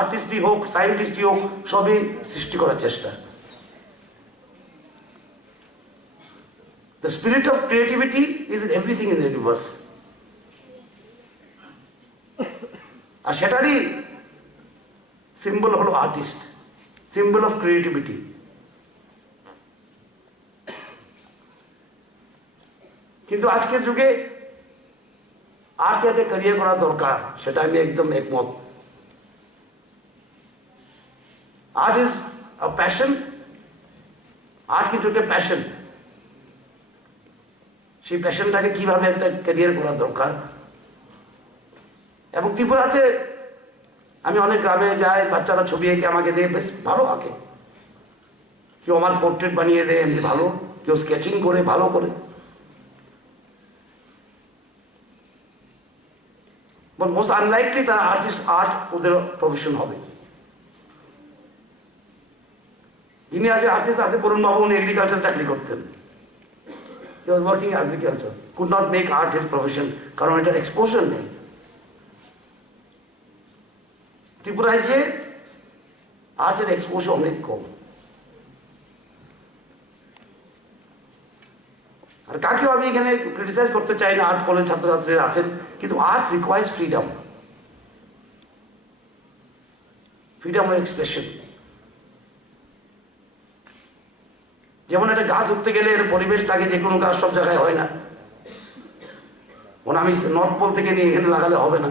আর্টিস্টই হোক, সায়েন্টিস্টই হোক, সবই সৃষ্টি করার চেষ্টা। The spirit of creativity is in everything in the universe. আর সেটারই সিম্বল হলো আর্টিস্ট, সিম্বল অফ ক্রিয়েটিভিটি। কিন্তু আজকের যুগে আর্টকে একটা ক্যারিয়ার করা দরকার, সেটা আমি একদম একমত। Art is a passion, art কিন্তু একটা প্যাশন। সেই প্যাশনটাকে কিভাবে একটা ক্যারিয়ার করা দরকার। এবং ত্রিপুরাতে আমি অনেক গ্রামে যাই, বাচ্চারা ছবি এঁকে আমাকে দিয়ে বেশ ভালো আঁকে, কেউ আমার পোর্ট্রেট বানিয়ে দেয় এমনি ভালো, কেউ স্কেচিং করে ভালো করে। মোস্ট আনলাইকলি তারা আর্ট ওদের প্রফেশন হবে। যিনি আজ আর্টিস্ট আছে বরুণ বাবু, উনি এগ্রিকালচার চাকরি করতেন, he was working agriculture, could not make art his profession, কারণ এটার এক্সপোজার নেই। ত্রিপুরায় যে আর্টের এক্সপোজার অনেক কম। আর কাকেও আমি এখানে ক্রিটিসাইজ করতে চাই না, আর্ট কলেজ ছাত্রছাত্রীরা আছেন, কিন্তু art requires freedom, freedom of expression. যেমন একটা গাছ উঠতে গেলে এর পরিবেশ লাগে, যে কোনো গাছ সব জায়গায় হয় না। মানে আমি নর্থ পোল থেকে নিয়ে এখানে লাগালে হবে না।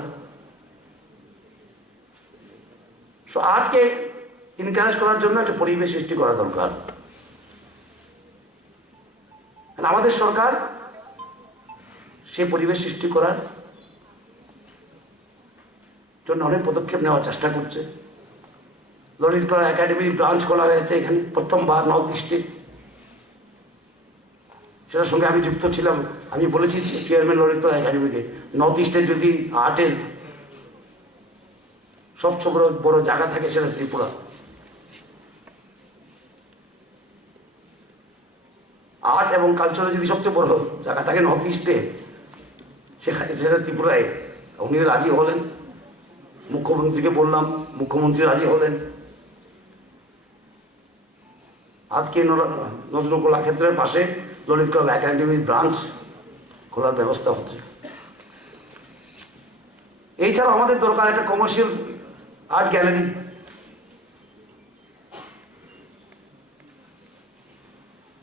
সো আর্টকে এনকারেজ করার জন্য একটা পরিবেশ সৃষ্টি করা দরকার। আমাদের সরকার সেই পরিবেশ সৃষ্টি করার জন্য অনেক পদক্ষেপ নেওয়ার চেষ্টা করছে। ললিত কলা একাডেমির ব্রাঞ্চ খোলা হয়েছে এখানে প্রথমবার নর্থ ইস্টে, সেটার সঙ্গে আমি যুক্ত ছিলাম। আমি বলেছি চেয়ারম্যান ললিত কলা একাডেমিকে, নর্থ ইস্টে যদি আর্টের সবচেয়ে বড় জায়গা থাকে সেটা ত্রিপুরা। আর্ট এবং কালচারে যদি সবচেয়ে বড় জায়গা থাকে নর্থ ইস্টে, সেটা ত্রিপুরায়। উনিও রাজি হলেন, মুখ্যমন্ত্রীকে বললাম, মুখ্যমন্ত্রী রাজি হলেন। আজকে নজরুল কলাক্ষেত্রের পাশে ললিত কলা একাডেমির ব্রাঞ্চ খোলার ব্যবস্থা হচ্ছে। এছাড়াও আমাদের দরকার একটা কমার্শিয়াল আর্ট গ্যালারি।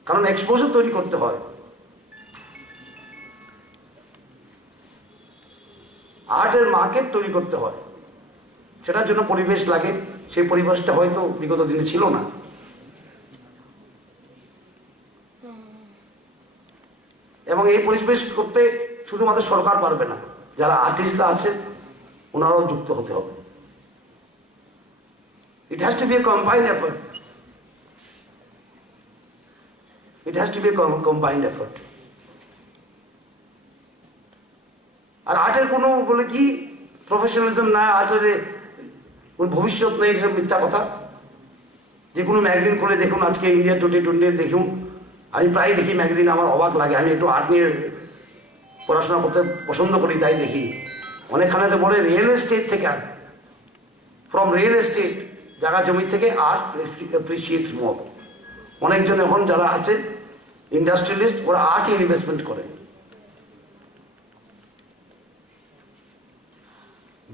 কারণ এক্সপোজার তৈরি করতে হয়। আর্টের মার্কেট তৈরি করতে হয়, সেটার জন্য পরিবেশ লাগে। সেই পরিবেশটা হয়তো বিগত দিনে ছিল না। এবং এই পরিবেশ করতে শুধুমাত্র সরকার পারবে না, যারা আর্টিস্টরা আছে ওনারাও যুক্ত হতে হবে। It has to be a combined effort, it has to be a combined effort. আর আর্টের কোনো বলে কি প্রফেশনালিজম না, আর্টের ভবিষ্যৎ নেই, এসব মিথ্যা কথা। যে কোনো ম্যাগাজিন খুলে দেখুন, আজকে ইন্ডিয়া টুডে দেখুন, আমি প্রায় দেখি ম্যাগাজিন, আমার অবাক লাগে। আমি একটু আর্ট নিয়ে পড়াশোনা করতে পছন্দ করি, তাই দেখি অনেকখানে তো বলে রিয়েল এস্টেট থেকে, ফ্রম রিয়েল এস্টেট জায়গা জমি থেকে আর্ট অ্যাপ্রিসিয়েটস মোর। অনেকজন এখন যারা আছে ইন্ডাস্ট্রিয়ালিস্ট, ওরা আর্টে ইনভেস্টমেন্ট করে।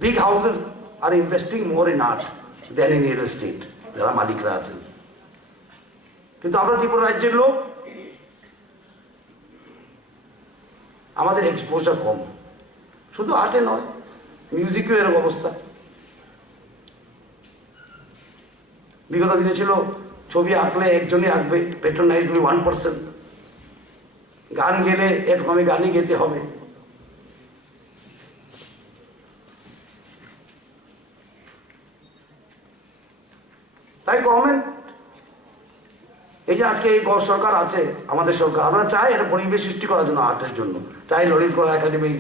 Big houses are investing more in art than in real estate, যারা মালিকরা আছেন। কিন্তু আমরা ত্রিপুরা রাজ্যের লোক, আমাদের এক্সপোজার কম। শুধু আর্টে নয়, মিউজিকেও এরকম অবস্থা। বিগত দিনে ছিল ছবি আঁকলে একজনই আঁকবে, পেট্রোনাইজ 1%। গান গেলে এরকমই গানই গেতে হবে। তাই গভর্নমেন্ট, এই যে আজকে এই সরকার আছে আমাদের সরকার, আমরা চাই একটা পরিবেশ সৃষ্টি করার জন্য আর্টের জন্য, চাই ললিত কলা একাডেমি